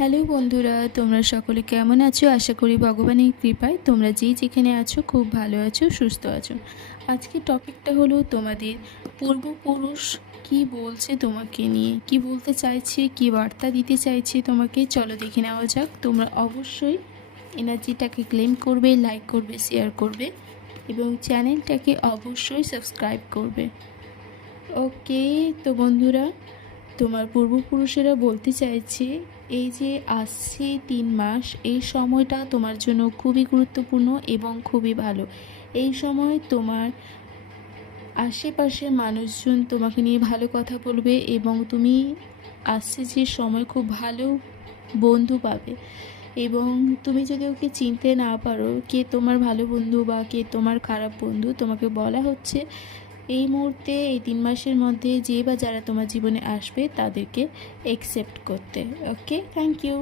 Hello বন্ধুরা, তোমরা সকলে কেমন আছো? আশা করি ভগবানের কৃপায় তোমরা যেখানে আছো খুব ভালো আছো, সুস্থ আছো। আজকে টপিকটা হলো তোমাদের পূর্বপুরুষ কি বলছে তোমাকে নিয়ে, কি বলতে চাইছে, কি বার্তা দিতে চাইছে তোমাকে। চলো দেখে নেওয়া যাক। তোমরা অবশ্যই এনার্জিটাকে ক্লেম করবে, লাইক করবে, শেয়ার করবে এবং চ্যানেলটাকে অবশ্যই সাবস্ক্রাইব করবে। ওকে, তো বন্ধুরা, তোমার পূর্বপুরুষেরা বলতে চাইছে এই যে আসছে 3 মাস, এই সময়টা তোমার জন্য খুবই গুরুত্বপূর্ণ এবং খুবই ভালো। এই সময় তোমার আশেপাশে মানুষজন তোমাকে নিয়ে ভালো কথা বলবে এবং তুমি আসছে যে সময় খুব ভালো বন্ধু পাবে। এবং তুমি যদি ওকে চিনতে না পারো কে তোমার ভালো বন্ধু বা কে তোমার খারাপ বন্ধু, তোমাকে বলা হচ্ছে এই মুহূর্তে এই 3 মাসের মধ্যে যে বা যারা তোমার জীবনে আসবে তাদেরকে অ্যাকসেপ্ট করতে। ওকে, থ্যাংক ইউ।